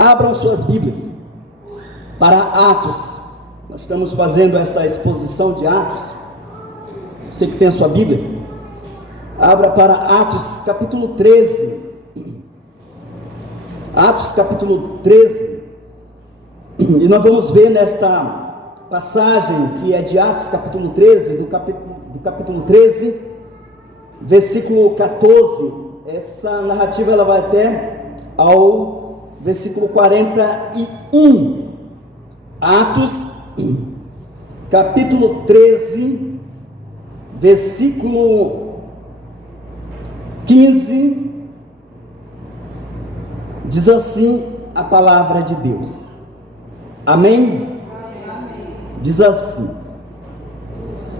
Abram suas Bíblias para Atos. Nós estamos fazendo essa exposição de Atos. Você que tem a sua Bíblia, abra para Atos capítulo 13. Atos capítulo 13. E nós vamos ver nesta passagem que é de Atos capítulo 13, do capítulo 13, versículo 14. Essa narrativa ela vai até ao versículo 41. Atos capítulo 13, versículo 15, diz assim a palavra de Deus. Amém? Diz assim: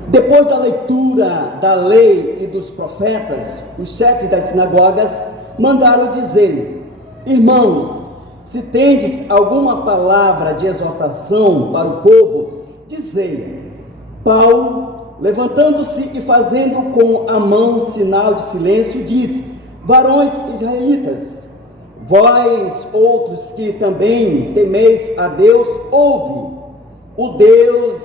depois da leitura da lei e dos profetas, os chefes das sinagogas mandaram dizer: irmãos, se tendes alguma palavra de exortação para o povo, dizei. Paulo, levantando-se e fazendo com a mão sinal de silêncio, disse: varões israelitas, vós outros que também temeis a Deus, ouve. O Deus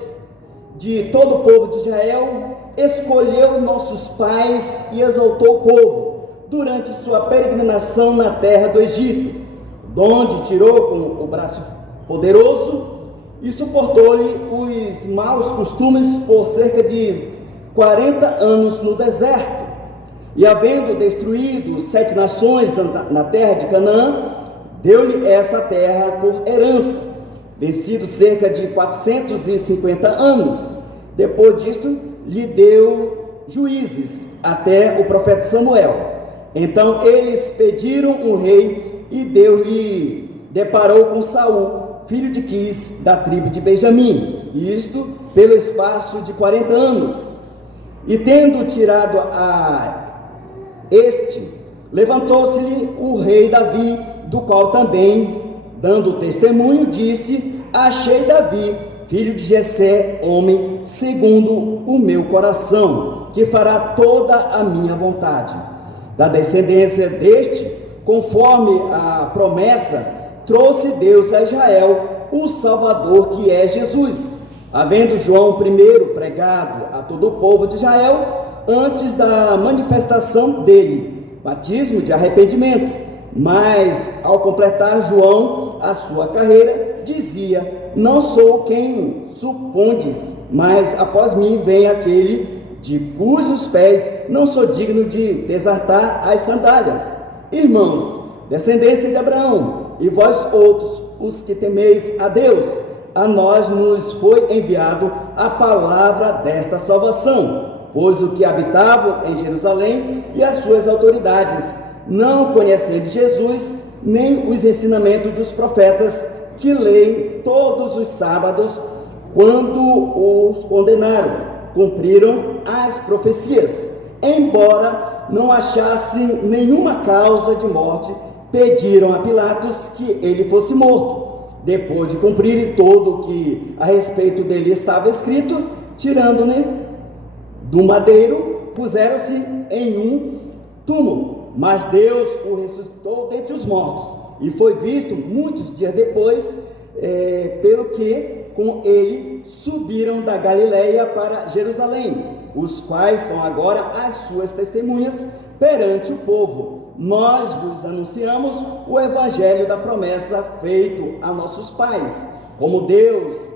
de todo o povo de Israel escolheu nossos pais e exaltou o povo durante sua peregrinação na terra do Egito, donde tirou com o braço poderoso e suportou-lhe os maus costumes por cerca de 40 anos no deserto. E havendo destruído 7 nações na terra de Canaã, deu-lhe essa terra por herança, vencido cerca de 450 anos. Depois disto, lhe deu juízes até o profeta Samuel. Então eles pediram um rei, e Deus lhe deparou com Saul, filho de Quis, da tribo de Benjamim, isto pelo espaço de 40 anos. E tendo tirado a este, levantou-se-lhe o rei Davi, do qual também, dando testemunho, disse: achei Davi, filho de Jessé, homem segundo o meu coração, que fará toda a minha vontade. Da descendência deste, conforme a promessa, trouxe Deus a Israel o Salvador, que é Jesus, havendo João primeiro pregado a todo o povo de Israel, antes da manifestação dele, batismo de arrependimento. Mas, ao completar João a sua carreira, dizia: não sou quem supondes, mas após mim vem aquele de cujos pés não sou digno de desatar as sandálias. Irmãos, descendência de Abraão, e vós outros, os que temeis a Deus, a nós nos foi enviado a palavra desta salvação, pois o que habitavam em Jerusalém e as suas autoridades, não conhecendo Jesus, nem os ensinamentos dos profetas, que leem todos os sábados, quando os condenaram, cumpriram as profecias. Embora não achassem nenhuma causa de morte, pediram a Pilatos que ele fosse morto. Depois de cumprir todo o que a respeito dele estava escrito, tirando-lhe do madeiro, puseram-se em um túmulo. Mas Deus o ressuscitou dentre os mortos, e foi visto muitos dias depois, pelo que com ele subiram da Galileia para Jerusalém, os quais são agora as suas testemunhas perante o povo. Nós vos anunciamos o evangelho da promessa feito a nossos pais, como Deus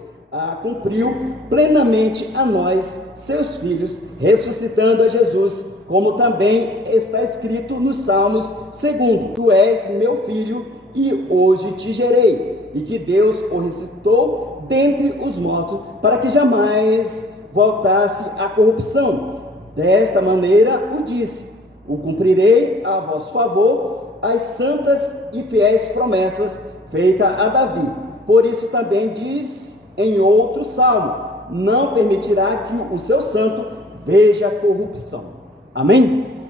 cumpriu plenamente a nós, seus filhos, ressuscitando a Jesus, como também está escrito nos Salmos, segundo: tu és meu filho, e hoje te gerei. E que Deus o ressuscitou dentre os mortos, para que jamais voltasse à corrupção. Desta maneira o disse: o cumprirei a vosso favor as santas e fiéis promessas feitas a Davi. Por isso também diz em outro salmo: não permitirá que o seu santo veja corrupção. Amém?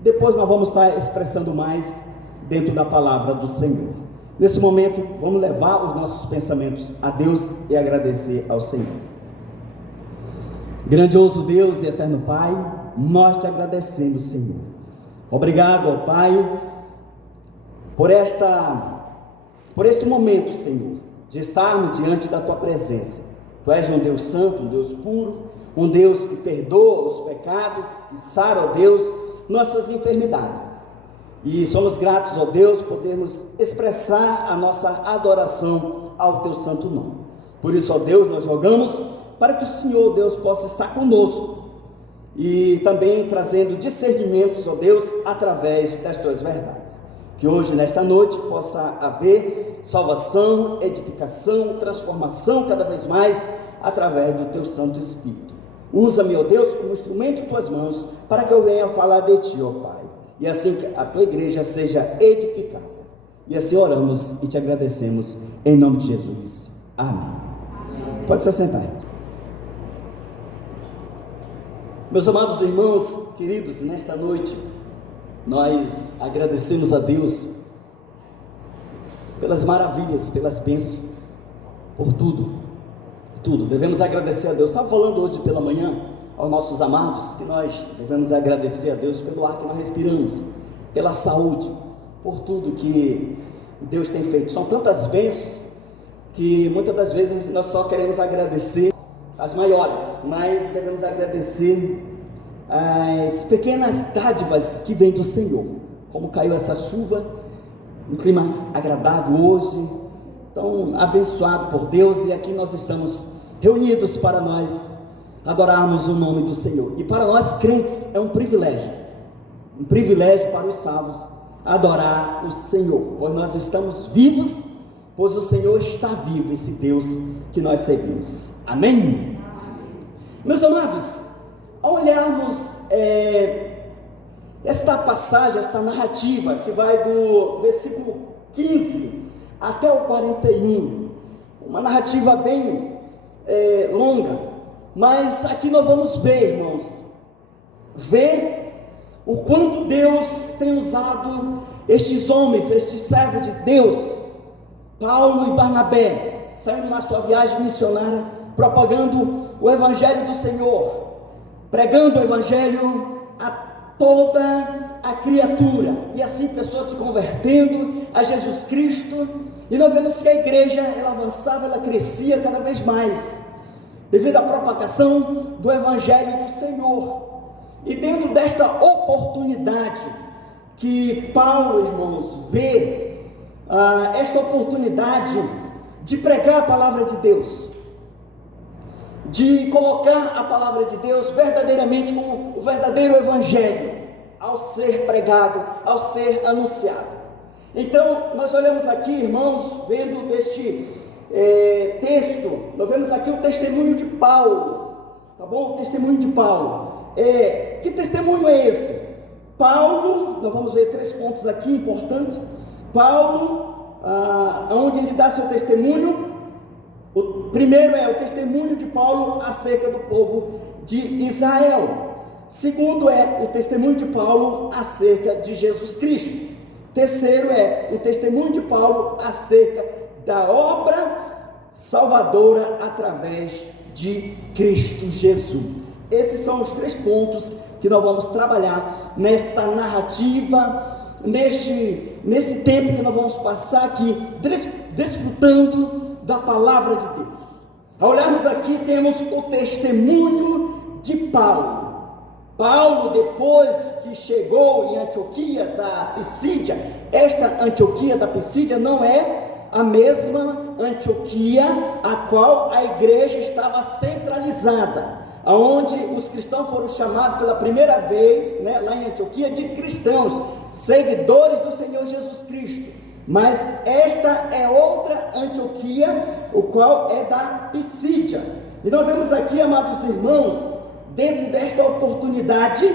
Depois nós vamos estar expressando mais dentro da palavra do Senhor. Nesse momento, vamos levar os nossos pensamentos a Deus e agradecer ao Senhor. Grandioso Deus e eterno Pai, nós te agradecemos, Senhor. Obrigado, ó Pai, por esta por este momento, Senhor, de estarmos diante da Tua presença. Tu és um Deus santo, um Deus puro, um Deus que perdoa os pecados, que sara, ó Deus, nossas enfermidades. E somos gratos, ó Deus, podermos expressar a nossa adoração ao Teu santo nome. Por isso, ó Deus, nós rogamos para que o Senhor, Deus, possa estar conosco e também trazendo discernimentos, ó Deus, através das Tuas verdades. Que hoje, nesta noite, possa haver salvação, edificação, transformação cada vez mais através do Teu Santo Espírito. Usa-me, ó Deus, como instrumento em Tuas mãos, para que eu venha falar de Ti, ó Pai. E assim que a Tua igreja seja edificada. E assim oramos e Te agradecemos, em nome de Jesus. Amém. Pode se assentar. Meus amados irmãos, queridos, nesta noite, nós agradecemos a Deus pelas maravilhas, pelas bênçãos, por tudo. Devemos agradecer a Deus. Estava falando hoje pela manhã aos nossos amados que nós devemos agradecer a Deus pelo ar que nós respiramos, pela saúde, por tudo que Deus tem feito. São tantas bênçãos que muitas das vezes nós só queremos agradecer as maiores, mas devemos agradecer as pequenas dádivas que vêm do Senhor, como caiu essa chuva, um clima agradável hoje, tão abençoado por Deus, e aqui nós estamos reunidos para nós adorarmos o nome do Senhor. E para nós crentes é um privilégio para os salvos adorar o Senhor, pois nós estamos vivos, pois o Senhor está vivo, esse Deus que nós seguimos. Amém? Meus amados, ao olharmos esta passagem, esta narrativa que vai do versículo 15 até o 41, uma narrativa bem longa, mas aqui nós vamos ver, irmãos, o quanto Deus tem usado estes homens, estes servos de Deus, Paulo e Barnabé, saindo na sua viagem missionária, propagando o Evangelho do Senhor, pregando o Evangelho a toda a criatura, e assim pessoas se convertendo a Jesus Cristo, e nós vemos que a igreja, ela avançava, ela crescia cada vez mais, devido à propagação do Evangelho do Senhor. E dentro desta oportunidade que Paulo, irmãos, vê, esta oportunidade de pregar a palavra de Deus, de colocar a palavra de Deus verdadeiramente como o verdadeiro Evangelho, ao ser pregado, ao ser anunciado. Então, nós olhamos aqui, irmãos, vendo deste texto, nós vemos aqui o testemunho de Paulo, tá bom? O testemunho de Paulo. Que testemunho é esse? Paulo, nós vamos ver 3 pontos aqui importantes. Paulo, onde ele dá seu testemunho. O primeiro é o testemunho de Paulo acerca do povo de Israel. Segundo é o testemunho de Paulo acerca de Jesus Cristo. Terceiro é o testemunho de Paulo acerca da obra salvadora através de Cristo Jesus. Esses são os 3 pontos que nós vamos trabalhar nesta narrativa, nesse tempo que nós vamos passar aqui, desfrutando da palavra de Deus. Ao olharmos aqui, temos o testemunho de Paulo. Paulo, depois que chegou em Antioquia da Pisídia, esta Antioquia da Pisídia não é a mesma Antioquia a qual a igreja estava centralizada, onde os cristãos foram chamados pela primeira vez, lá em Antioquia, de cristãos, seguidores do Senhor Jesus Cristo. Mas esta é outra Antioquia, o qual é da Pisídia. E nós vemos aqui, amados irmãos, dentro desta oportunidade,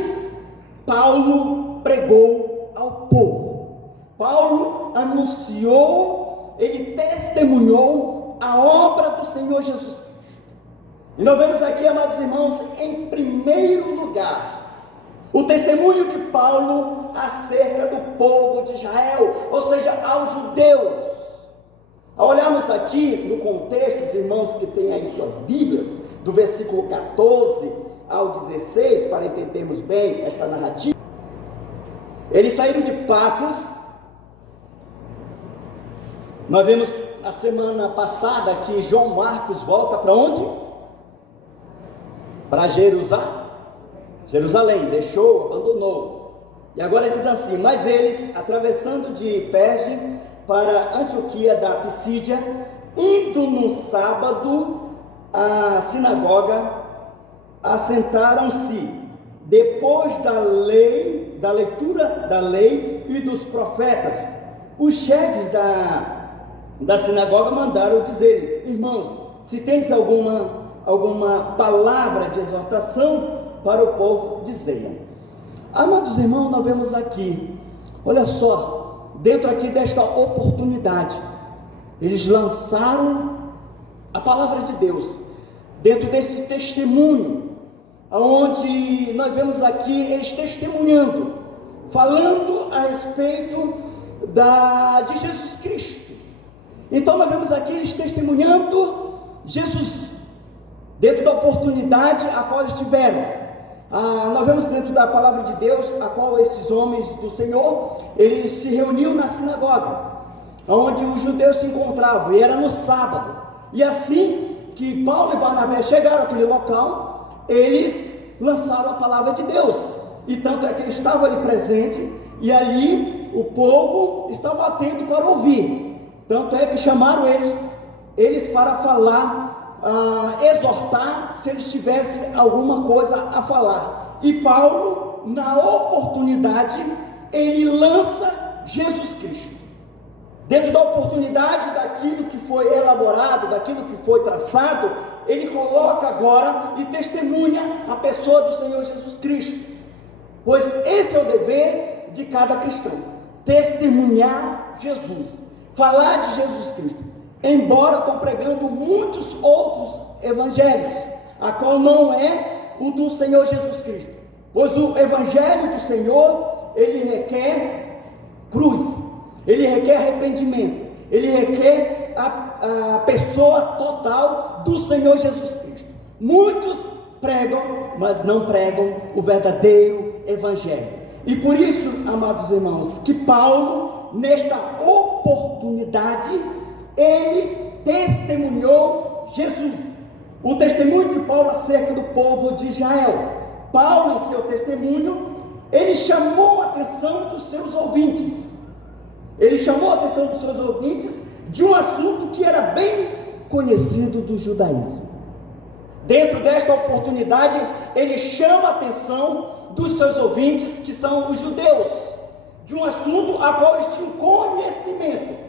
Paulo pregou ao povo. Paulo anunciou, ele testemunhou a obra do Senhor Jesus Cristo. E nós vemos aqui, amados irmãos, em primeiro lugar, o testemunho de Paulo acerca do povo de Israel, ou seja, aos judeus. Ao olharmos aqui no contexto, os irmãos que têm aí suas Bíblias, do versículo 14 ao 16, para entendermos bem esta narrativa, eles saíram de Pafos Nós vimos a semana passada que João Marcos volta para onde? Para Jerusalém, deixou, abandonou. E agora diz assim: mas eles, atravessando de Perge para Antioquia da Pisídia, indo no sábado à sinagoga, assentaram-se, depois da leitura da lei e dos profetas. Os chefes da sinagoga mandaram dizer-lhes: irmãos, se tendes alguma palavra de exortação para o povo, dizei-a. Amados irmãos, nós vemos aqui, olha só, dentro aqui desta oportunidade, eles lançaram a palavra de Deus, dentro desse testemunho, onde nós vemos aqui eles testemunhando, falando a respeito de Jesus Cristo. Então nós vemos aqui eles testemunhando Jesus, dentro da oportunidade a qual eles tiveram. Nós vemos dentro da palavra de Deus, a qual esses homens do Senhor, eles se reuniam na sinagoga, onde os judeus se encontravam, e era no sábado. E assim que Paulo e Barnabé chegaram àquele local, eles lançaram a palavra de Deus, e tanto é que eles estavam ali presentes, e ali o povo estava atento para ouvir, tanto é que chamaram eles para falar, exortar, se eles tivessem alguma coisa a falar. E Paulo, na oportunidade, ele lança Jesus Cristo, dentro da oportunidade daquilo que foi elaborado, daquilo que foi traçado, ele coloca agora e testemunha a pessoa do Senhor Jesus Cristo, pois esse é o dever de cada cristão, testemunhar Jesus, falar de Jesus Cristo. Embora estão pregando muitos outros evangelhos, a qual não é o do Senhor Jesus Cristo, pois o evangelho do Senhor, ele requer cruz, ele requer arrependimento, ele requer a pessoa total do Senhor Jesus Cristo. Muitos pregam, mas não pregam o verdadeiro evangelho. E por isso, amados irmãos, que Paulo, nesta oportunidade, ele testemunhou Jesus. O testemunho de Paulo acerca do povo de Israel. Paulo, em seu testemunho, ele chamou a atenção dos seus ouvintes. Ele chamou a atenção dos seus ouvintes de um assunto que era bem conhecido do judaísmo. Dentro desta oportunidade, ele chama a atenção dos seus ouvintes, que são os judeus, de um assunto a qual eles tinham conhecimento.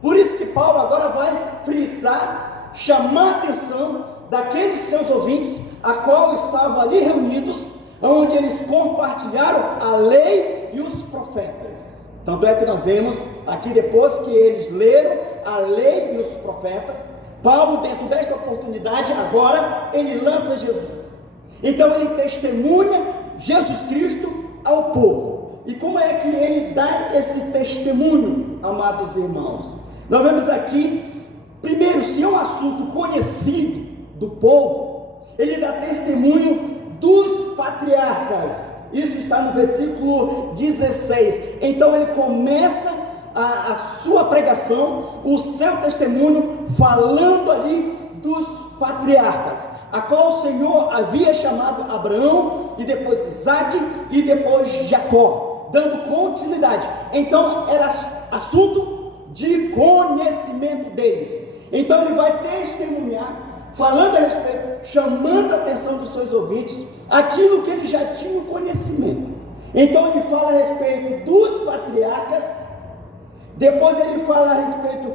Por isso que Paulo agora vai frisar, chamar a atenção daqueles seus ouvintes, a qual estavam ali reunidos, onde eles compartilharam a lei e os profetas. Tanto é que nós vemos aqui, depois que eles leram a lei e os profetas, Paulo, dentro desta oportunidade, agora ele lança Jesus. Então ele testemunha Jesus Cristo ao povo. E como é que ele dá esse testemunho, amados irmãos? Nós vemos aqui, primeiro, se é um assunto conhecido do povo, ele dá testemunho dos patriarcas. Isso está no versículo 16. Então ele começa a sua pregação, o seu testemunho, falando ali dos patriarcas, a qual o Senhor havia chamado Abraão, e depois Isaque, e depois Jacó, dando continuidade. Então era assunto de conhecimento deles. Então ele vai testemunhar, falando a respeito, chamando a atenção dos seus ouvintes, aquilo que eles já tinham conhecimento. Então ele fala a respeito dos patriarcas, depois ele fala a respeito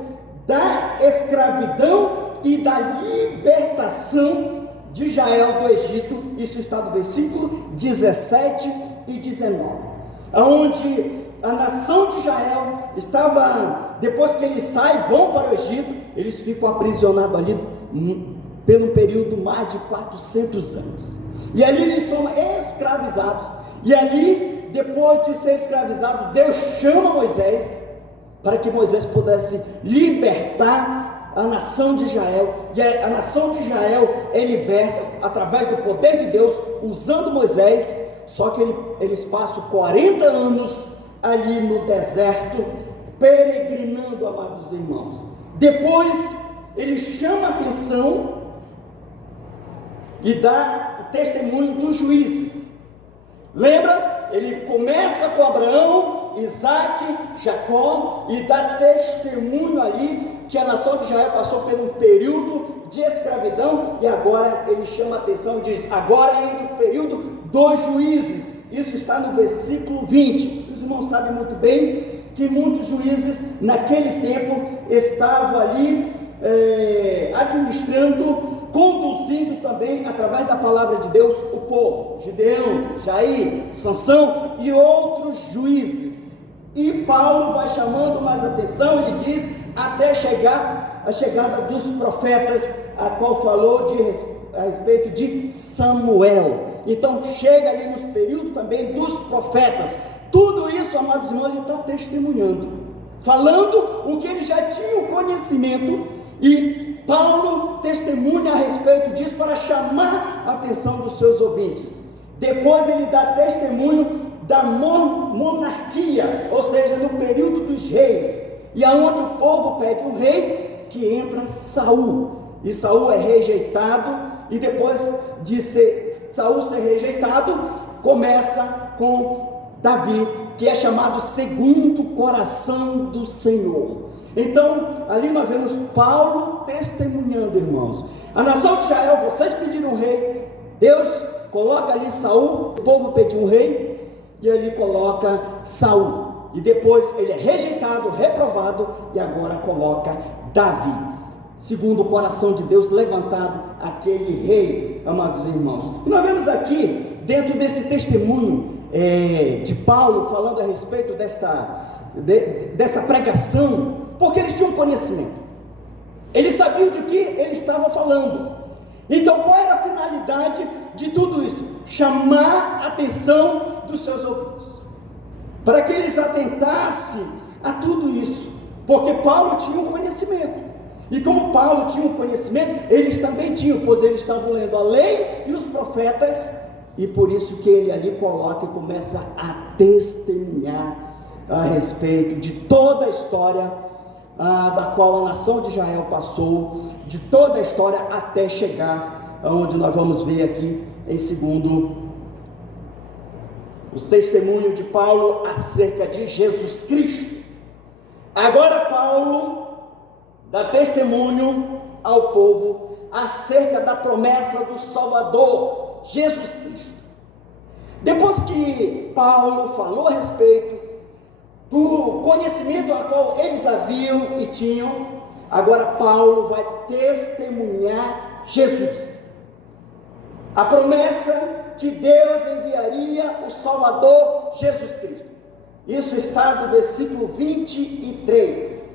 da escravidão e da libertação de Israel do Egito. Isso está no versículo 17 e 19, onde a nação de Israel estava, depois que eles saem, vão para o Egito, eles ficam aprisionados ali pelo período de mais de 400 anos, e ali eles são escravizados, e ali, depois de ser escravizado, Deus chama Moisés, para que Moisés pudesse libertar a nação de Israel, e a nação de Israel é liberta através do poder de Deus, usando Moisés. Só que eles passam 40 anos ali no deserto, peregrinando, amados irmãos. Depois ele chama a atenção e dá o testemunho dos juízes. Lembra? Ele começa com Abraão, Isaac, Jacó, e dá testemunho ali que a nação de Israel passou por um período de escravidão, e agora ele chama a atenção e diz: agora entra o período dos juízes. Isso está no versículo 20. Os irmãos sabem muito bem que muitos juízes naquele tempo estavam ali administrando, conduzindo também através da palavra de Deus o povo. Gideão, Jair, Sansão e outros juízes. E Paulo vai chamando mais atenção, ele diz, até chegar a chegada dos profetas, a qual falou a respeito de Samuel. Então chega ali nos períodos também dos profetas. Tudo isso, amados irmãos, ele está testemunhando, falando o que ele já tinha o conhecimento, e Paulo testemunha a respeito disso para chamar a atenção dos seus ouvintes. Depois ele dá testemunho da monarquia, ou seja, no período dos reis, e aonde o povo pede um rei, que entra Saul, e Saul é rejeitado, e depois de Saul ser rejeitado, começa com Davi, que é chamado segundo coração do Senhor. Então, ali nós vemos Paulo testemunhando, irmãos. A nação de Israel, vocês pediram um rei, Deus coloca ali Saul, o povo pediu um rei, e ali coloca Saul. E depois ele é rejeitado, reprovado, e agora coloca Davi, segundo o coração de Deus, levantado aquele rei, amados irmãos. E nós vemos aqui, dentro desse testemunho de Paulo, falando a respeito dessa pregação, porque eles tinham conhecimento, eles sabiam de que ele estava falando. Então qual era a finalidade de tudo isso? Chamar a atenção dos seus ouvintes, para que eles atentassem a tudo isso, porque Paulo tinha um conhecimento, e como Paulo tinha um conhecimento, eles também tinham, pois eles estavam lendo a lei e os profetas, e por isso que ele ali coloca e começa a testemunhar a respeito de toda a história da qual a nação de Israel passou, de toda a história até chegar aonde nós vamos ver aqui em segundo o testemunho de Paulo acerca de Jesus Cristo. Agora Paulo dá testemunho ao povo acerca da promessa do Salvador, Jesus Cristo. Depois que Paulo falou a respeito do conhecimento a qual eles haviam e tinham, agora Paulo vai testemunhar Jesus, a promessa que Deus enviaria o Salvador Jesus Cristo. Isso está no versículo 23.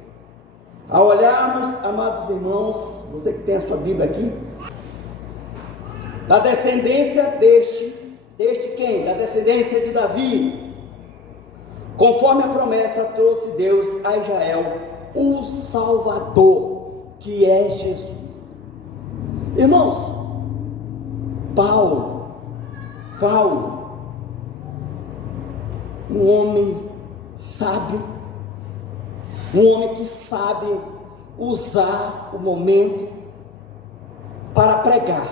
Ao olharmos, amados irmãos, você que tem a sua Bíblia aqui, da descendência deste quem? Da descendência de Davi, conforme a promessa trouxe Deus a Israel o Salvador, que é Jesus. Irmãos, Paulo, um homem sábio, um homem que sabe usar o momento para pregar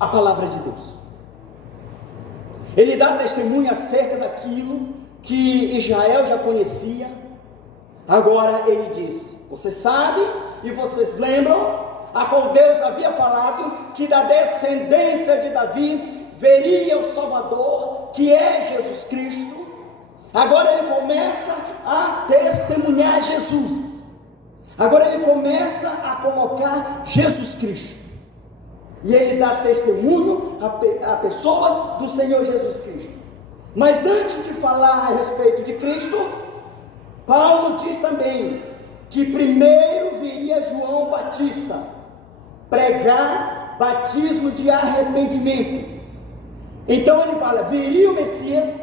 a palavra de Deus. Ele dá testemunho acerca daquilo que Israel já conhecia. Agora ele diz: você sabe e vocês lembram a qual Deus havia falado que da descendência de Davi veria o Salvador, que é Jesus Cristo. Agora ele começa a testemunhar Jesus. Agora ele começa a colocar Jesus Cristo. E ele dá testemunho à pessoa do Senhor Jesus Cristo. Mas antes de falar a respeito de Cristo, Paulo diz também que primeiro viria João Batista pregar batismo de arrependimento. Então ele fala, viria o Messias.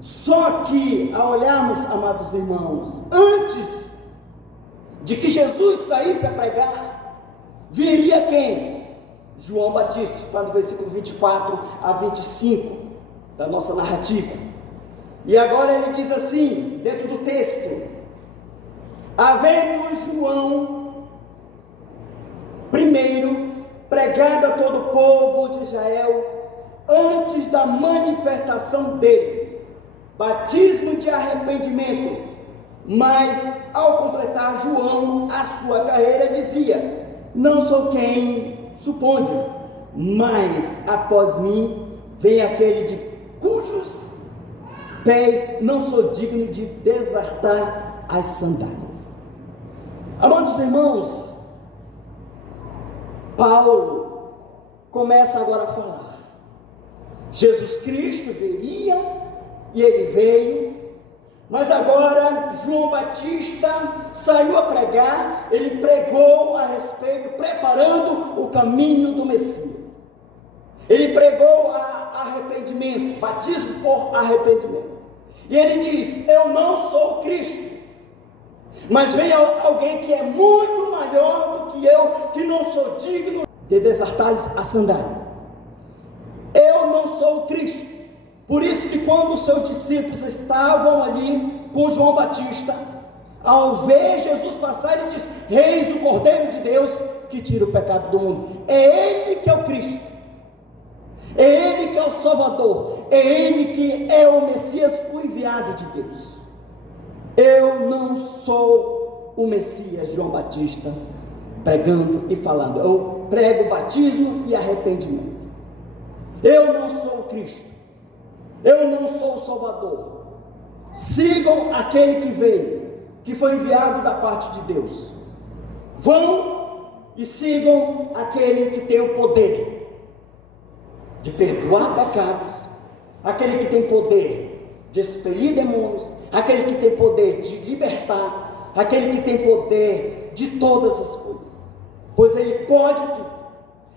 Só que, ao olharmos, amados irmãos, antes de que Jesus saísse a pregar, viria quem? João Batista, está no versículo 24 a 25 da nossa narrativa. E agora ele diz assim, dentro do texto, Havendo João, primeiro, pregado a todo o povo de Israel, antes da manifestação dele, batismo de arrependimento, mas ao completar João a sua carreira dizia: não sou quem supondes, mas após mim vem aquele de cujos pés não sou digno de desatar as sandálias. Amados irmãos, Paulo começa agora a falar. Jesus Cristo viria e ele veio, mas agora João Batista saiu a pregar, ele pregou a respeito, preparando o caminho do Messias. Ele pregou arrependimento, batismo por arrependimento. E ele diz: eu não sou Cristo, mas vem alguém que é muito maior do que eu, que não sou digno de desatar-lhes a sandália. Eu não sou o Cristo. Por isso que quando os seus discípulos estavam ali com João Batista, ao ver Jesus passar, ele diz: eis o Cordeiro de Deus que tira o pecado do mundo. É ele que é o Cristo, é ele que é o Salvador, é ele que é o Messias, o enviado de Deus. Eu não sou o Messias. João Batista pregando e falando: eu prego batismo e arrependimento. Eu não sou o Cristo, eu não sou o Salvador. Sigam aquele que veio, que foi enviado da parte de Deus. Vão e sigam aquele que tem o poder de perdoar pecados, aquele que tem poder de expelir demônios, aquele que tem poder de libertar, aquele que tem poder de todas as coisas, pois ele pode tudo.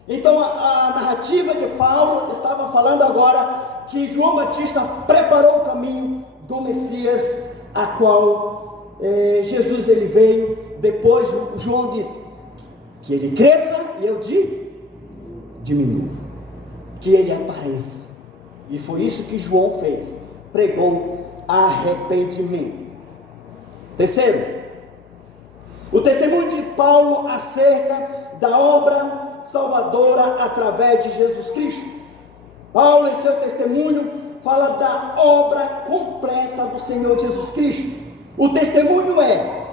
Então a narrativa que Paulo estava falando agora, que João Batista preparou o caminho do Messias, a qual Jesus ele veio. Depois João disse que ele cresça e eu diminua, que ele apareça. E foi isso que João fez, pregou arrependimento. Terceiro, o testemunho de Paulo acerca da obra salvadora através de Jesus Cristo. Paulo, em seu testemunho, fala da obra completa do Senhor Jesus Cristo. O testemunho é: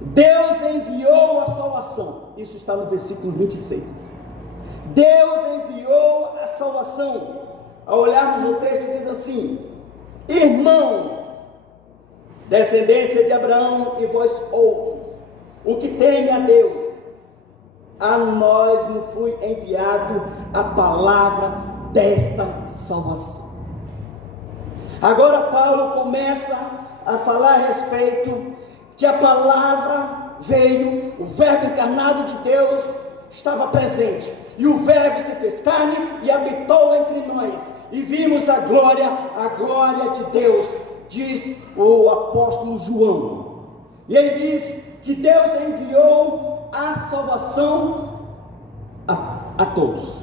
Deus enviou a salvação. Isso está no versículo 26. Deus enviou a salvação. Ao olharmos o texto, diz assim: irmãos, descendência de Abraão e vós outros, o que teme a Deus, a nós nos foi enviado a palavra desta salvação. Agora Paulo começa a falar a respeito que a palavra veio, o verbo encarnado de Deus estava presente, e o verbo se fez carne e habitou entre nós, e vimos a glória de Deus, diz o apóstolo João. E ele diz que Deus enviou a salvação a todos.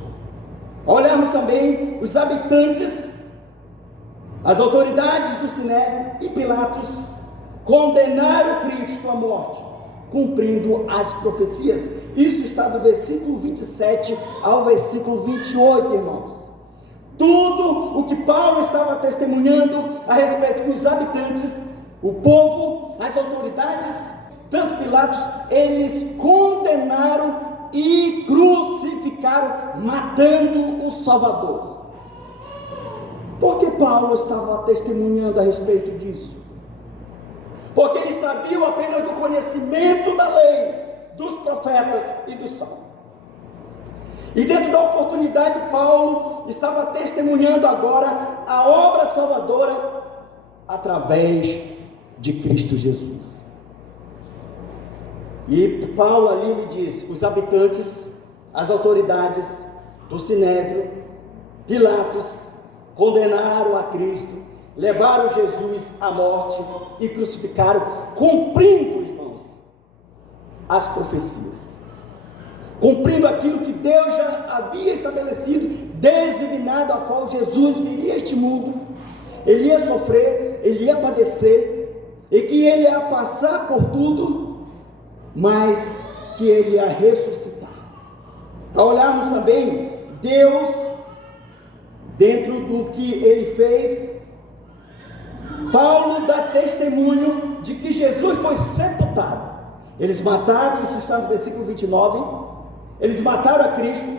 Olhamos também os habitantes, as autoridades do Sinédrio e Pilatos condenaram Cristo à morte, cumprindo as profecias. Isso está do versículo 27 ao versículo 28, irmãos. Tudo o que Paulo estava testemunhando a respeito dos habitantes, o povo, as autoridades, tanto Pilatos, eles condenaram e crucificaram, matando o Salvador. Por que Paulo estava testemunhando a respeito disso? Porque eles sabiam apenas do conhecimento da lei, dos profetas e dos salmos. E dentro da oportunidade, Paulo estava testemunhando agora a obra salvadora através de Cristo Jesus. E Paulo ali lhe diz: os habitantes, as autoridades do Sinédrio, Pilatos, condenaram a Cristo, levaram Jesus à morte e crucificaram, cumprindo, irmãos, as profecias, cumprindo aquilo que Deus já havia estabelecido, designado, a qual Jesus viria a este mundo. Ele ia sofrer, ele ia padecer, e que ele ia passar por tudo, mas que ele ia ressuscitar. Ao olharmos também, Deus, dentro do que ele fez, Paulo dá testemunho de que Jesus foi sepultado. Eles mataram, isso está no versículo 29, eles mataram a Cristo,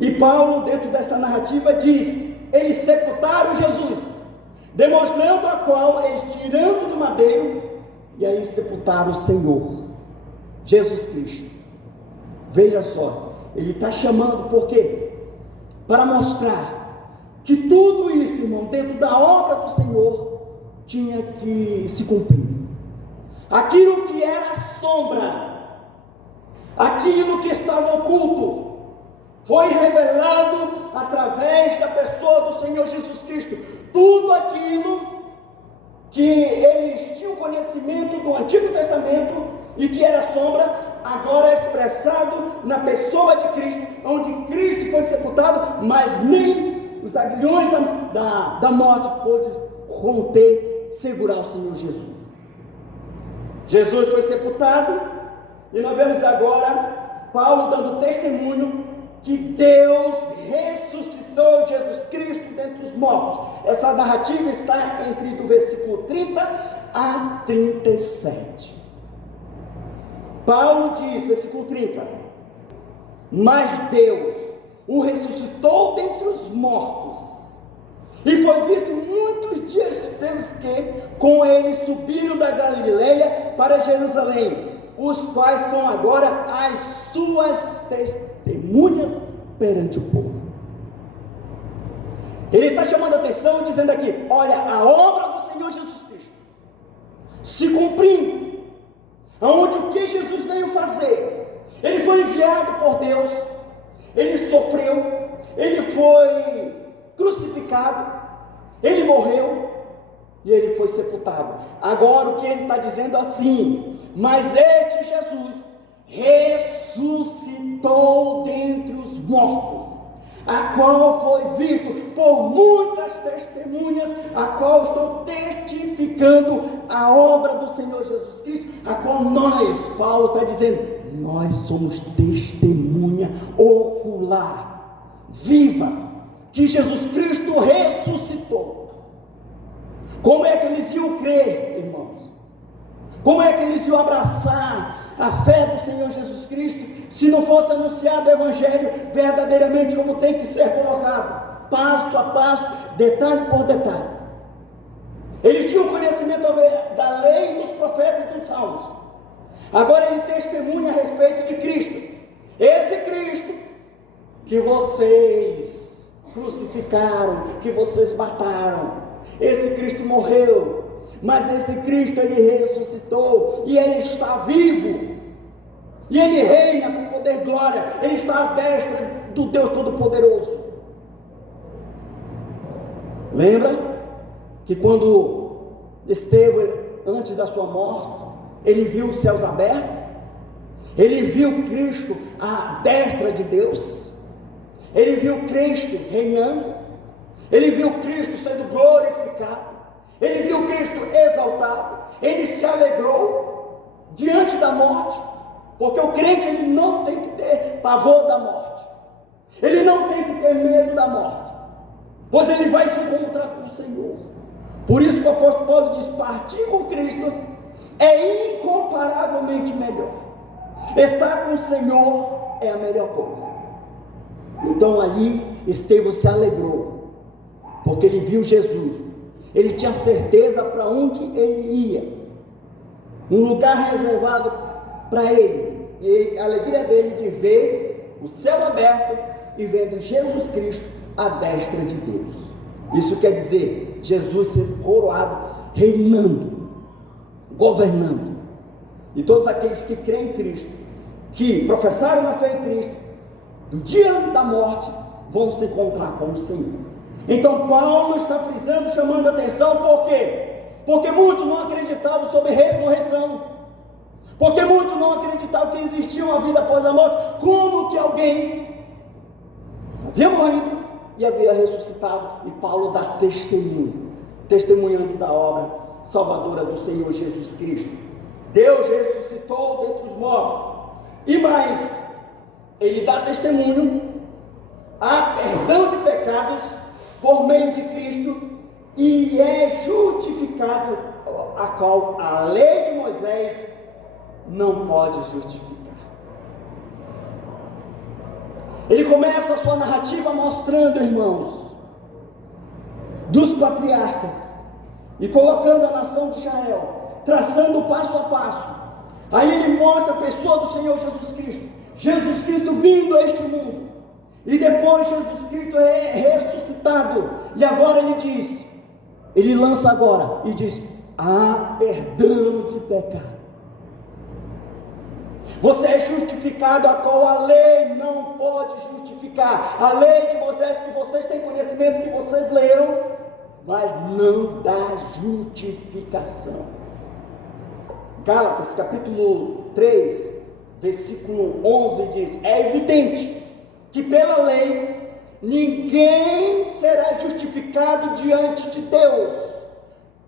e Paulo, dentro dessa narrativa, diz: eles sepultaram Jesus, demonstrando a qual eles tirando do madeiro, e aí sepultaram o Senhor, Jesus Cristo. Veja só, ele está chamando, por quê? Para mostrar que tudo isso, irmão, dentro da obra do Senhor, tinha que se cumprir. Aquilo que era sombra, aquilo que estava oculto, foi revelado através da pessoa do Senhor Jesus Cristo. Tudo aquilo que eles tinham conhecimento do Antigo Testamento e que era sombra, agora é expressado na pessoa de Cristo, onde Cristo foi sepultado, mas nem os aguilhões da morte pôde conter, segurar o Senhor Jesus. Jesus foi sepultado, e nós vemos agora Paulo dando testemunho que Deus ressuscitou Jesus Cristo dentre os mortos. Essa narrativa está entre do versículo 30 a 37. Paulo diz, versículo 30: mas Deus o ressuscitou dentre os mortos, e foi visto muitos dias pelos que com ele subiram da Galileia para Jerusalém, os quais são agora as suas testemunhas perante o povo. Ele está chamando a atenção e dizendo aqui: olha, a obra do Senhor Jesus Cristo se cumprindo, aonde o que Jesus veio fazer, ele foi enviado por Deus, ele sofreu, ele foi crucificado, ele morreu e ele foi sepultado. Agora o que ele está dizendo assim: mas este Jesus ressuscitou dentre os mortos, a qual foi visto por muitas testemunhas, a qual estão testificando a obra do Senhor Jesus Cristo, a qual nós, Paulo está dizendo, nós somos testemunha ocular, viva, que Jesus Cristo ressuscitou. Como é que eles iam crer, irmãos? Como é que eles iam abraçar a fé do Senhor Jesus Cristo, se não fosse anunciado o Evangelho verdadeiramente como tem que ser colocado, passo a passo, detalhe por detalhe? Eles tinham conhecimento da lei, dos profetas e dos salmos. Agora ele testemunha a respeito de Cristo, esse Cristo que vocês crucificaram, que vocês mataram. Esse Cristo morreu, mas esse Cristo ele ressuscitou, e ele está vivo, e ele reina com poder e glória, ele está à destra do Deus Todo-Poderoso. Lembra que quando Estevão, antes da sua morte, ele viu os céus abertos, ele viu Cristo à destra de Deus, ele viu Cristo reinando, ele viu Cristo sendo glorificado, ele viu Cristo exaltado, ele se alegrou diante da morte, porque o crente ele não tem que ter pavor da morte, ele não tem que ter medo da morte, pois ele vai se encontrar com o Senhor. Por isso que o apóstolo Paulo diz: partir com Cristo é incomparavelmente melhor, estar com o Senhor é a melhor coisa. Então ali Estevão se alegrou, porque ele viu Jesus, ele tinha certeza para onde ele ia, um lugar reservado para ele, e a alegria dele de ver o céu aberto e vendo Jesus Cristo à destra de Deus. Isso quer dizer, Jesus sendo coroado, reinando, governando, e todos aqueles que creem em Cristo, que professaram a fé em Cristo, no dia da morte, vão se encontrar com o Senhor. Então Paulo está frisando, chamando a atenção, por quê? Porque muitos não acreditavam sobre ressurreição, porque muitos não acreditavam que existia uma vida após a morte. Como que alguém havia morrido e havia ressuscitado? E Paulo dá testemunho, testemunhando da obra salvadora do Senhor Jesus Cristo. Deus ressuscitou dentre os mortos. E mais, Ele dá testemunho, há perdão de pecados por meio de Cristo, e é justificado, a qual a lei de Moisés não pode justificar. Ele começa a sua narrativa mostrando, irmãos, dos patriarcas, e colocando a nação de Israel, traçando passo a passo. Aí ele mostra a pessoa do Senhor Jesus Cristo vindo a este mundo, e depois Jesus Cristo é ressuscitado, e agora ele lança agora, e diz, há perdão de pecado. Você é justificado, a qual a lei não pode justificar. A lei de Moisés, que vocês têm conhecimento, que vocês leram, mas não dá justificação. Gálatas capítulo 3, versículo 11 diz, é evidente que pela lei ninguém será justificado diante de Deus,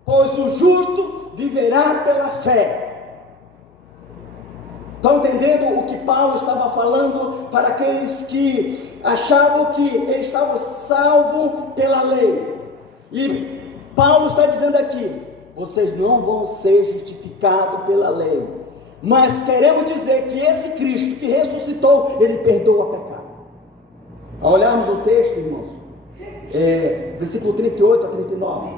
pois o justo viverá pela fé. Estão entendendo o que Paulo estava falando para aqueles que achavam que eles estavam salvos pela lei? E Paulo está dizendo aqui, vocês não vão ser justificados pela lei, mas queremos dizer que esse Cristo que ressuscitou, Ele perdoa pecado. Ao olharmos o texto, irmãos, versículo 38 a 39,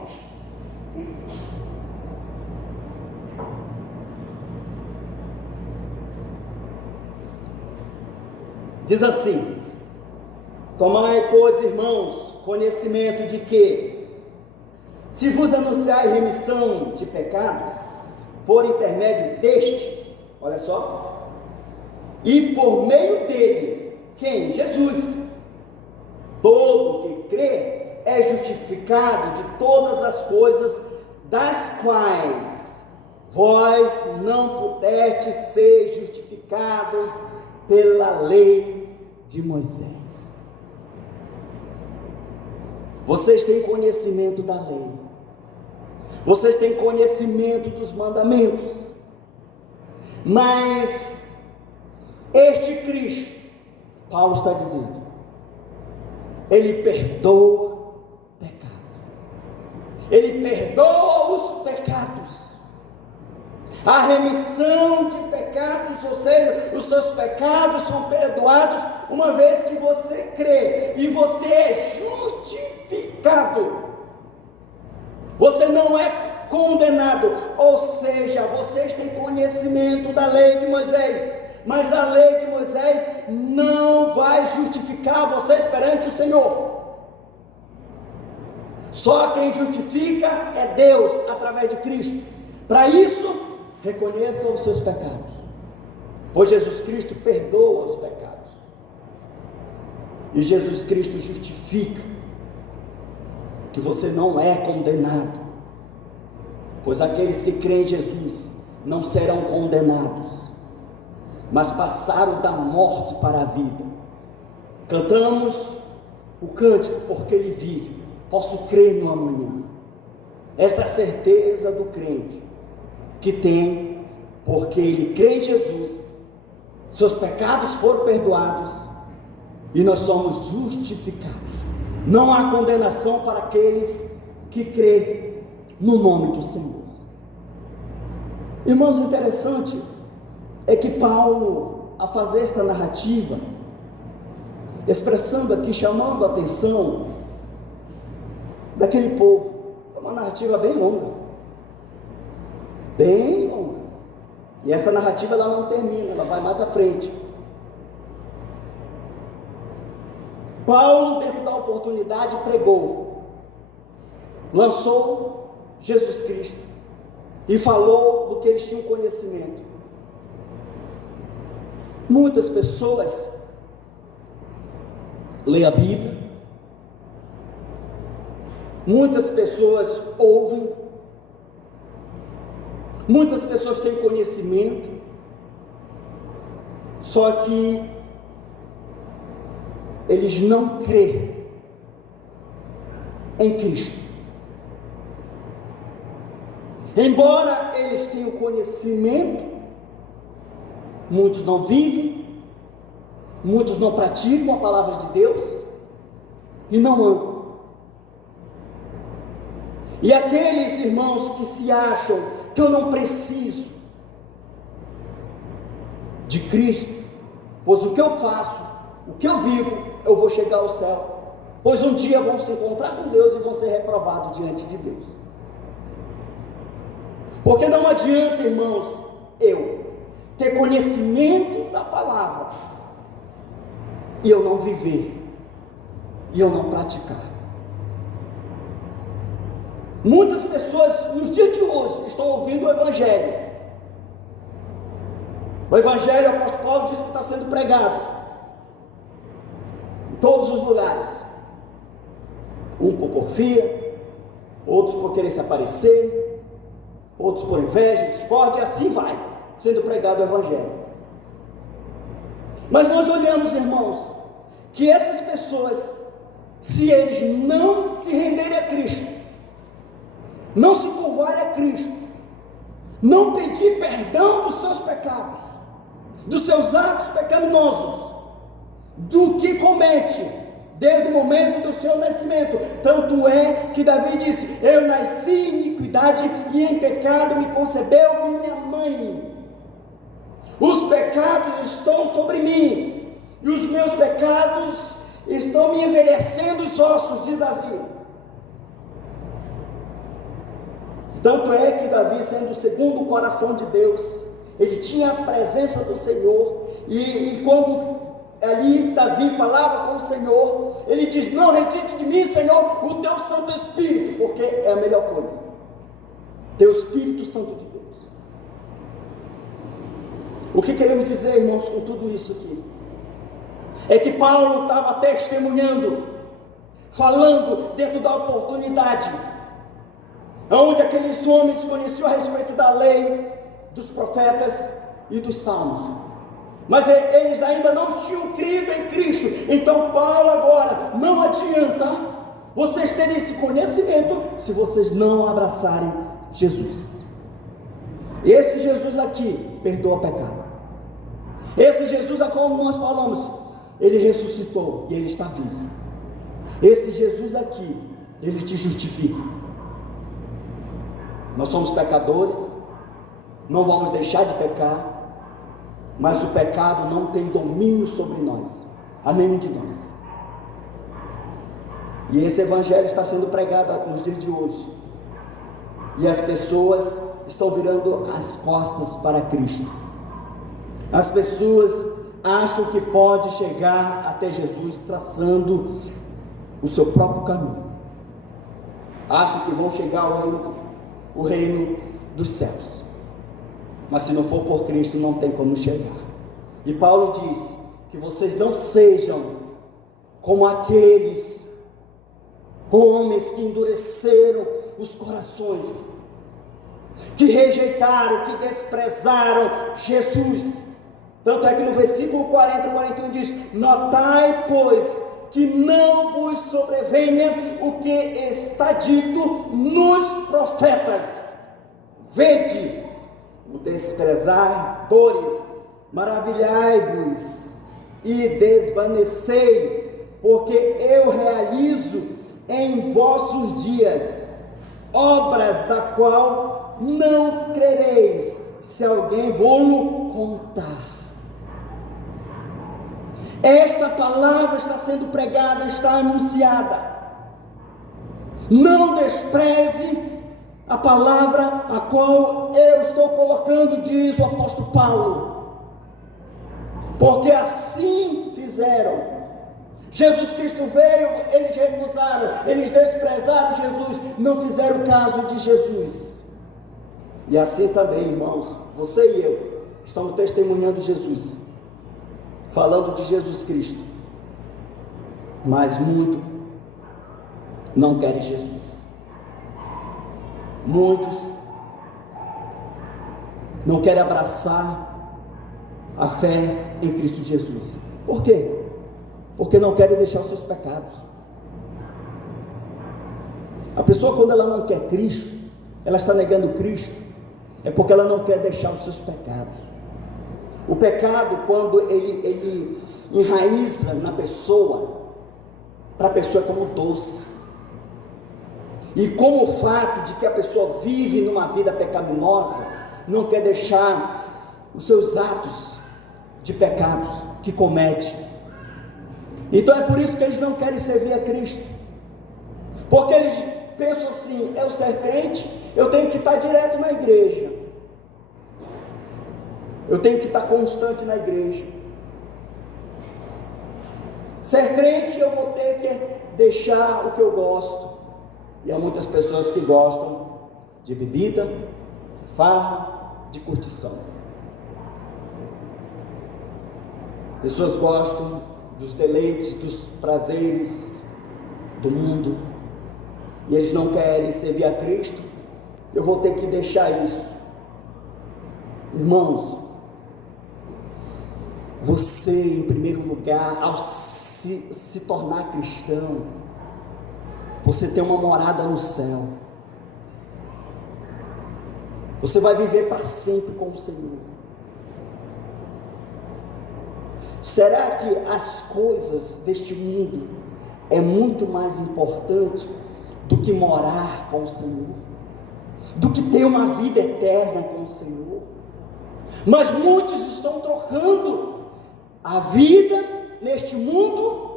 diz assim, tomai, pois, irmãos, conhecimento de que, se vos anunciar remissão de pecados, por intermédio deste, olha só, e por meio dele, quem? Jesus, todo que crê é justificado de todas as coisas das quais vós não pudestes ser justificados pela lei de Moisés. Vocês têm conhecimento da lei, vocês têm conhecimento dos mandamentos, mas este Cristo, Paulo está dizendo, Ele perdoa pecado, Ele perdoa os pecados, a remissão de pecados, ou seja, os seus pecados são perdoados uma vez que você crê, e você é justificado, você não é condenado, ou seja, vocês têm conhecimento da lei de Moisés, mas a lei de Moisés não vai justificar vocês perante o Senhor. Só quem justifica é Deus através de Cristo. Para isso, reconheçam os seus pecados, pois Jesus Cristo perdoa os pecados, e Jesus Cristo justifica que você não é condenado, pois aqueles que creem em Jesus não serão condenados, mas passaram da morte para a vida. Cantamos o cântico, porque Ele vive, posso crer no amanhã. Essa é a certeza do crente, que tem, porque ele crê em Jesus, seus pecados foram perdoados, e nós somos justificados. Não há condenação para aqueles que crêem no nome do Senhor. Irmãos, interessante é que Paulo, a fazer esta narrativa, expressando aqui, chamando a atenção daquele povo, é uma narrativa bem longa, e essa narrativa ela não termina, ela vai mais à frente. Paulo, dentro da oportunidade, pregou, lançou Jesus Cristo e falou do que eles tinham conhecimento. Muitas pessoas leem a Bíblia, muitas pessoas ouvem, muitas pessoas têm conhecimento, só que eles não creem em Cristo. Embora eles tenham conhecimento, muitos não vivem, muitos não praticam a palavra de Deus e não amam. E aqueles irmãos que se acham que eu não preciso de Cristo, pois o que eu faço, o que eu vivo, eu vou chegar ao céu, pois um dia vão se encontrar com Deus e vão ser reprovados diante de Deus. Porque não adianta, irmãos, eu ter conhecimento da palavra e eu não viver, e eu não praticar. Muitas pessoas nos dias de hoje estão ouvindo o Evangelho. O Evangelho, o apóstolo Paulo diz que está sendo pregado em todos os lugares. Um por porfia, outros por querer se aparecer, outros por inveja, discórdia, e assim vai sendo pregado o Evangelho. Mas nós olhamos, irmãos, que essas pessoas, se eles não se renderem a Cristo, não se curvarem a Cristo, não pedir perdão dos seus pecados, dos seus atos pecaminosos, do que comete desde o momento do seu nascimento. Tanto é que Davi disse: eu nasci em iniquidade e em pecado me concebeu minha mãe. Os pecados estão sobre mim e os meus pecados estão me envelhecendo os ossos, de Davi. Tanto é que Davi, sendo segundo o coração de Deus, ele tinha a presença do Senhor, e quando ali Davi falava com o Senhor, ele diz: não retire de mim, Senhor, o teu Santo Espírito, porque é a melhor coisa, teu Espírito Santo de Deus. O que queremos dizer, irmãos, com tudo isso aqui? É que Paulo estava testemunhando, falando dentro da oportunidade, onde aqueles homens conheciam a respeito da lei, dos profetas e dos salmos, mas eles ainda não tinham crido em Cristo. Então Paulo agora: não adianta vocês terem esse conhecimento se vocês não abraçarem Jesus. Esse Jesus aqui perdoa o pecado. Esse Jesus a qual nós falamos, ele ressuscitou e ele está vivo. Esse Jesus aqui, ele te justifica. Nós somos pecadores, não vamos deixar de pecar, mas o pecado não tem domínio sobre nós, a nenhum de nós. E esse Evangelho está sendo pregado nos dias de hoje, e as pessoas estão virando as costas para Cristo. As pessoas acham que pode chegar até Jesus traçando o seu próprio caminho, acham que vão chegar ao reino dos céus, mas se não for por Cristo não tem como chegar. E Paulo diz que vocês não sejam como aqueles homens que endureceram os corações, que rejeitaram, que desprezaram Jesus. Tanto é que no versículo 40, 41 diz: notai, pois, que não vos sobrevenha o que está dito nos profetas: vede, o desprezadores, maravilhai-vos e desvanecei, porque eu realizo em vossos dias obras da qual não crereis, se alguém vou-lo contar. Esta palavra está sendo pregada, está anunciada. Não despreze a palavra a qual eu estou colocando, diz o apóstolo Paulo, porque assim fizeram. Jesus Cristo veio, eles recusaram, eles desprezaram Jesus, não fizeram caso de Jesus. E assim também, irmãos, você e eu estamos testemunhando Jesus, falando de Jesus Cristo, mas muito não querem Jesus. Muitos não querem abraçar a fé em Cristo Jesus. Por quê? Porque não querem deixar os seus pecados. A pessoa, quando ela não quer Cristo, ela está negando Cristo, é porque ela não quer deixar os seus pecados. O pecado, quando ele enraiza na pessoa, para a pessoa é como doce. E como o fato de que a pessoa vive numa vida pecaminosa, não quer deixar os seus atos de pecados que comete. Então é por isso que eles não querem servir a Cristo, porque eles pensam assim: eu ser crente, eu tenho que estar direto na igreja, eu tenho que estar constante na igreja. Ser crente, eu vou ter que deixar o que eu gosto. E há muitas pessoas que gostam de bebida, de farra, de curtição. Pessoas gostam dos deleites, dos prazeres do mundo, e eles não querem servir a Cristo. Eu vou ter que deixar isso. Irmãos, você, em primeiro lugar, ao se tornar cristão, você tem uma morada no céu. Você vai viver para sempre com o Senhor. Será que as coisas deste mundo é muito mais importante do que morar com o Senhor, do que ter uma vida eterna com o Senhor? Mas muitos estão trocando a vida neste mundo,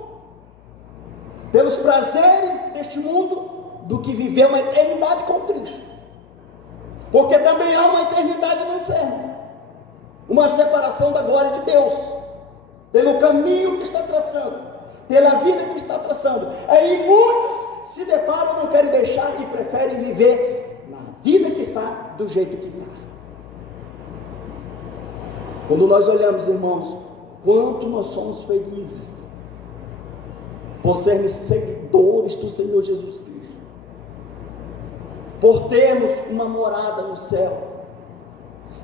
pelos prazeres deste mundo, do que viver uma eternidade com Cristo. Porque também há uma eternidade no inferno, uma separação da glória de Deus, pelo caminho que está traçando, pela vida que está traçando. Aí muitos se deparam, não querem deixar e preferem viver na vida que está do jeito que está. Quando nós olhamos, irmãos, quanto nós somos felizes por sermos seguidores do Senhor Jesus Cristo, por termos uma morada no céu,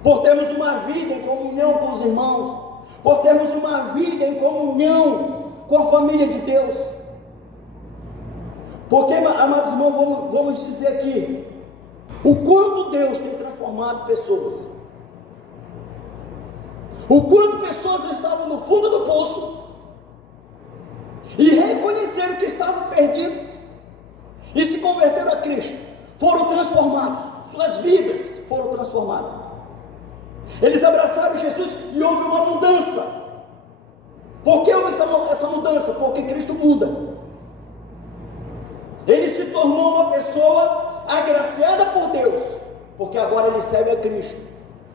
por termos uma vida em comunhão com os irmãos, por termos uma vida em comunhão com a família de Deus. Porque, amados irmãos, vamos dizer aqui, o quanto Deus tem transformado pessoas, o quanto pessoas estavam no fundo do poço e reconheceram que estavam perdidos e se converteram a Cristo, foram transformados, suas vidas foram transformadas. Eles abraçaram Jesus e houve uma mudança. Por que houve essa mudança? Porque Cristo muda. Ele se tornou uma pessoa agraciada por Deus, porque agora ele serve a Cristo.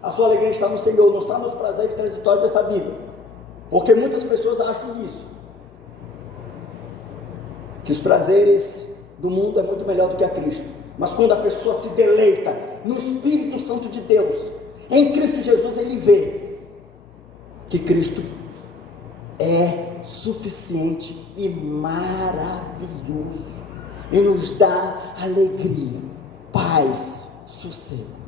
A sua alegria está no Senhor, não está nos prazeres transitórios desta vida, porque muitas pessoas acham isso, que os prazeres do mundo é muito melhor do que a Cristo. Mas quando a pessoa se deleita no Espírito Santo de Deus, em Cristo Jesus, ele vê que Cristo é suficiente e maravilhoso, e nos dá alegria, paz, sossego.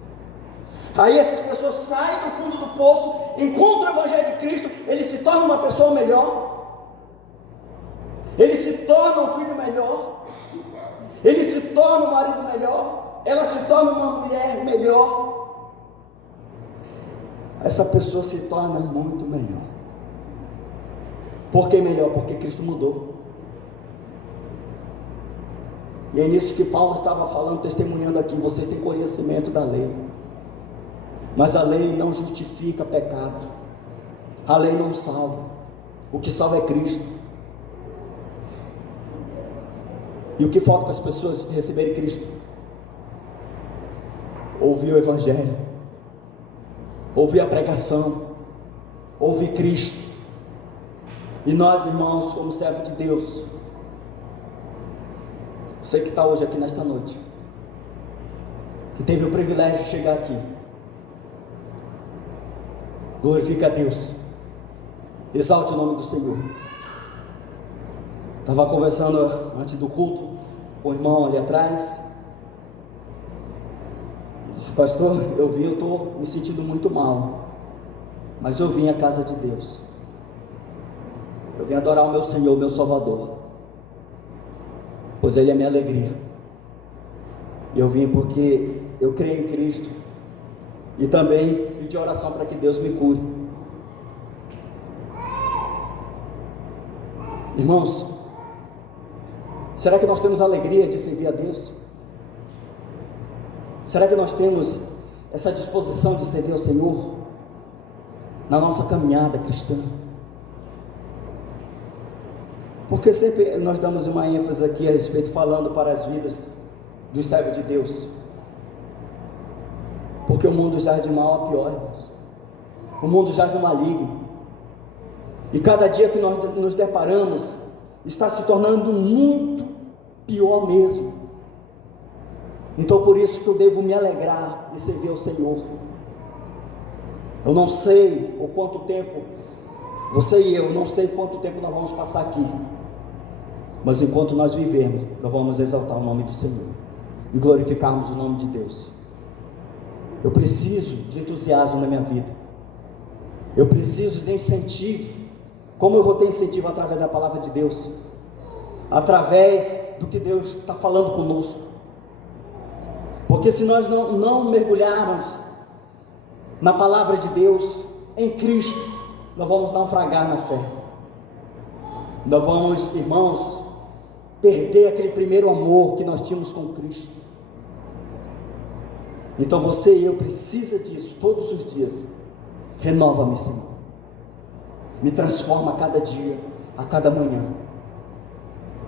Aí essas pessoas saem do fundo do poço, encontram o Evangelho de Cristo, ele se torna uma pessoa melhor, ele se torna um filho melhor, ele se torna um marido melhor, ela se torna uma mulher melhor. Essa pessoa se torna muito melhor. Por que melhor? Porque Cristo mudou. E é nisso que Paulo estava falando, testemunhando aqui. Vocês têm conhecimento da lei, mas a lei não justifica pecado, a lei não salva. O que salva é Cristo. E o que falta para as pessoas receberem Cristo? Ouvir o Evangelho, ouvir a pregação, ouvir Cristo. E nós, irmãos, como servos de Deus, você que está hoje aqui nesta noite, que teve o privilégio de chegar aqui, glorifica a Deus, exalte o nome do Senhor. Estava conversando antes do culto com o irmão ali atrás, disse: pastor, eu estou me sentindo muito mal, mas eu vim à casa de Deus, eu vim adorar o meu Senhor, meu Salvador, pois Ele é minha alegria. Eu vim porque eu creio em Cristo, e também pedir oração para que Deus me cure. Irmãos, será que nós temos alegria de servir a Deus? Será que nós temos essa disposição de servir ao Senhor na nossa caminhada cristã? Porque sempre nós damos uma ênfase aqui a respeito, falando para as vidas dos servos de Deus, porque o mundo jaz de mal a pior, irmãos. O mundo jaz no maligno, e cada dia que nós nos deparamos está se tornando muito pior mesmo. Então por isso que eu devo me alegrar e servir ao Senhor. Eu não sei o quanto tempo, você e eu, não sei quanto tempo nós vamos passar aqui, mas enquanto nós vivermos, nós vamos exaltar o nome do Senhor e glorificarmos o nome de Deus. Eu preciso de entusiasmo na minha vida, eu preciso de incentivo. Como eu vou ter incentivo? Através da palavra de Deus, através do que Deus está falando conosco. Porque se nós não mergulharmos na palavra de Deus, em Cristo, nós vamos naufragar na fé. Nós vamos, irmãos, perder aquele primeiro amor que nós tínhamos com Cristo. Então você e eu precisa disso todos os dias. Renova-me, Senhor, me transforma a cada dia, a cada manhã,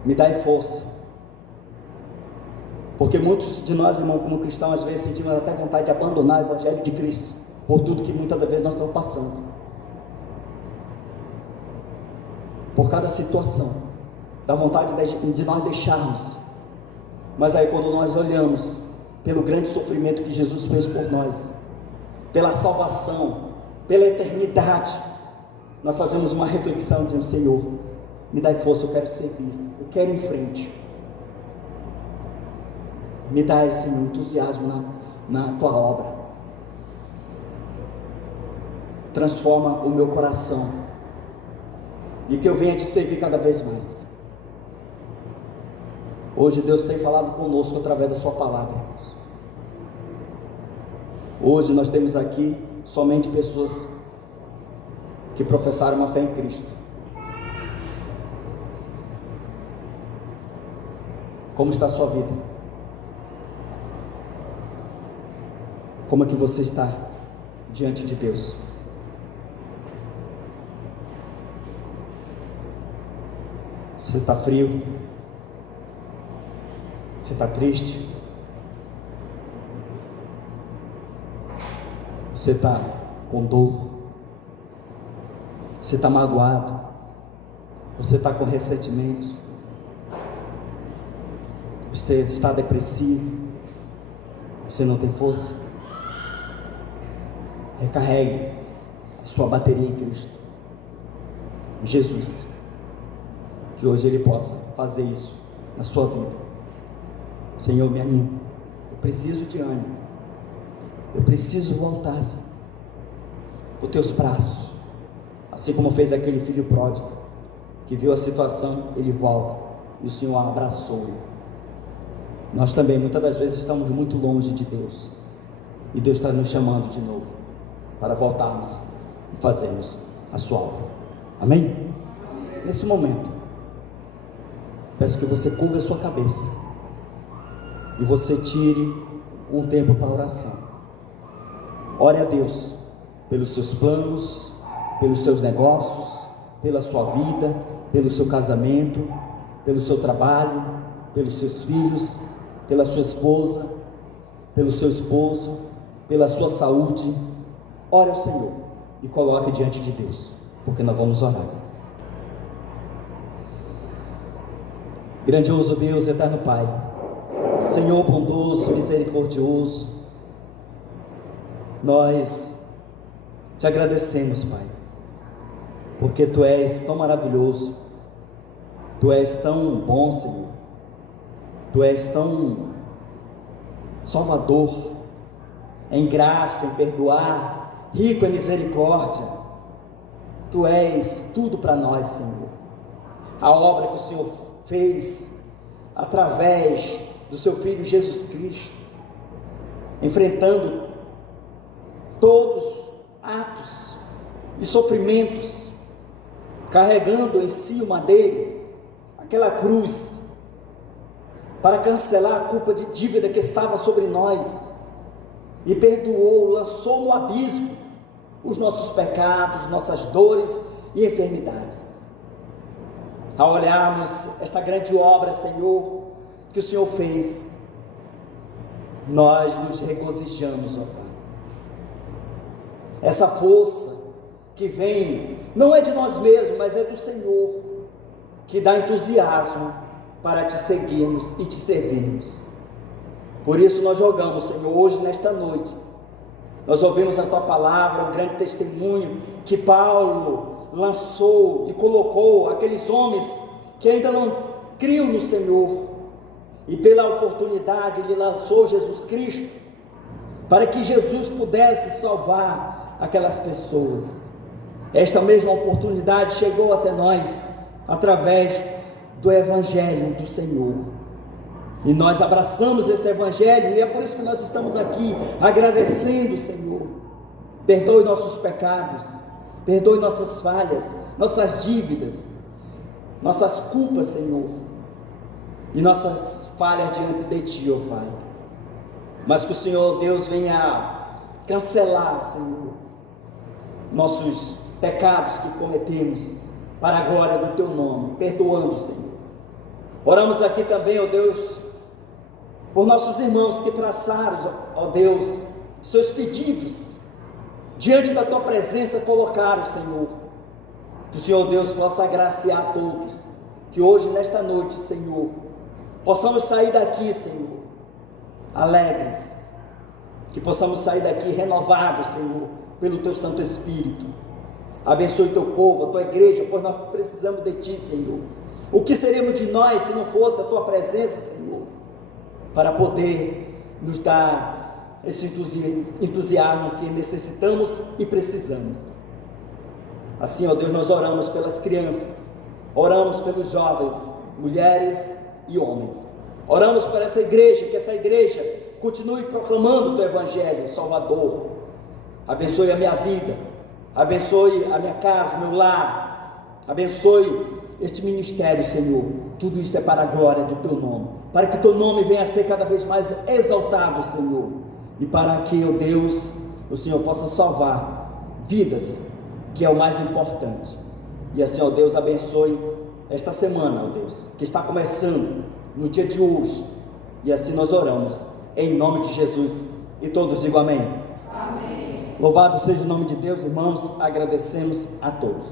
me dá força, porque muitos de nós, irmãos, como cristãos, às vezes sentimos até vontade de abandonar o Evangelho de Cristo, por tudo que muitas das vezes nós estamos passando, por cada situação, dá vontade de nós deixarmos. Mas aí quando nós olhamos pelo grande sofrimento que Jesus fez por nós, pela salvação, pela eternidade, nós fazemos uma reflexão dizendo: Senhor, me dá força, eu quero servir, eu quero ir em frente, me dá esse entusiasmo na tua obra, transforma o meu coração, e que eu venha te servir cada vez mais. Hoje Deus tem falado conosco através da sua palavra, irmãos. Hoje nós temos aqui somente pessoas que professaram uma fé em Cristo. Como está a sua vida? Como é que você está diante de Deus? Você está frio? Você está triste? Você está com dor? Você está magoado? Você está com ressentimento? Você está depressivo? Você não tem força? Recarregue a sua bateria em Cristo, em Jesus, que hoje Ele possa fazer isso na sua vida. Senhor, me anima, eu preciso de ânimo, eu preciso voltar, Senhor, para os teus braços, assim como fez aquele filho pródigo, que viu a situação, ele volta, e o Senhor abraçou ele. Nós também, muitas das vezes, estamos muito longe de Deus, e Deus está nos chamando de novo, para voltarmos e fazermos a sua obra. Amém? Nesse momento, peço que você curva a sua cabeça, e você tire um tempo para oração. Ore a Deus pelos seus planos, pelos seus negócios, pela sua vida, pelo seu casamento, pelo seu trabalho, pelos seus filhos, pela sua esposa, pelo seu esposo, pela sua saúde. Ore ao Senhor e coloque diante de Deus, porque nós vamos orar. Grandioso Deus, eterno Pai, Senhor bondoso, misericordioso, nós te agradecemos, Pai, porque Tu és tão maravilhoso, Tu és tão bom, Senhor, Tu és tão salvador, em graça, em perdoar, rico em misericórdia. Tu és tudo para nós, Senhor. A obra que o Senhor fez através do seu Filho Jesus Cristo, enfrentando todos atos e sofrimentos, carregando em si o madeiro, aquela cruz, para cancelar a culpa de dívida que estava sobre nós, e perdoou, lançou no abismo os nossos pecados, nossas dores e enfermidades. Ao olharmos esta grande obra, Senhor, que o Senhor fez, nós nos regozijamos, ó Pai. Essa força que vem, não é de nós mesmos, mas é do Senhor, que dá entusiasmo para te seguirmos e te servirmos. Por isso nós jogamos, Senhor, hoje nesta noite, nós ouvimos a Tua palavra, o grande testemunho que Paulo lançou e colocou aqueles homens que ainda não criam no Senhor, e pela oportunidade ele lançou Jesus Cristo, para que Jesus pudesse salvar aquelas pessoas. Esta mesma oportunidade chegou até nós, através do Evangelho do Senhor, e nós abraçamos esse Evangelho, e é por isso que nós estamos aqui, agradecendo, Senhor. Perdoe nossos pecados, perdoe nossas falhas, nossas dívidas, nossas culpas, Senhor, e nossas falhas diante de Ti, ó Pai. Mas que o Senhor Deus venha cancelar, Senhor, nossos pecados que cometemos, para a glória do Teu nome, perdoando, Senhor. Oramos aqui também, ó Deus, por nossos irmãos que traçaram, ó Deus, seus pedidos, diante da Tua presença colocaram, Senhor. Que o Senhor Deus possa agraciar a todos, que hoje, nesta noite, Senhor, possamos sair daqui, Senhor, alegres, que possamos sair daqui renovados, Senhor, pelo Teu Santo Espírito. Abençoe Teu povo, a Tua igreja, pois nós precisamos de Ti, Senhor. O que seríamos de nós se não fosse a Tua presença, Senhor, para poder nos dar esse entusiasmo que necessitamos e precisamos. Assim, ó Deus, nós oramos pelas crianças, oramos pelos jovens, mulheres e homens. Oramos por essa igreja, que essa igreja continue proclamando o Teu Evangelho, Salvador. Abençoe a minha vida, abençoe a minha casa, o meu lar, abençoe este ministério, Senhor. Tudo isso é para a glória do Teu nome, para que Teu nome venha a ser cada vez mais exaltado, Senhor, e para que, ó Deus, o Senhor possa salvar vidas, que é o mais importante. E assim, ó Deus, abençoe esta semana, ó Deus, que está começando no dia de hoje, e assim nós oramos, em nome de Jesus, e todos digam amém. Amém. Louvado seja o nome de Deus, irmãos, agradecemos a todos.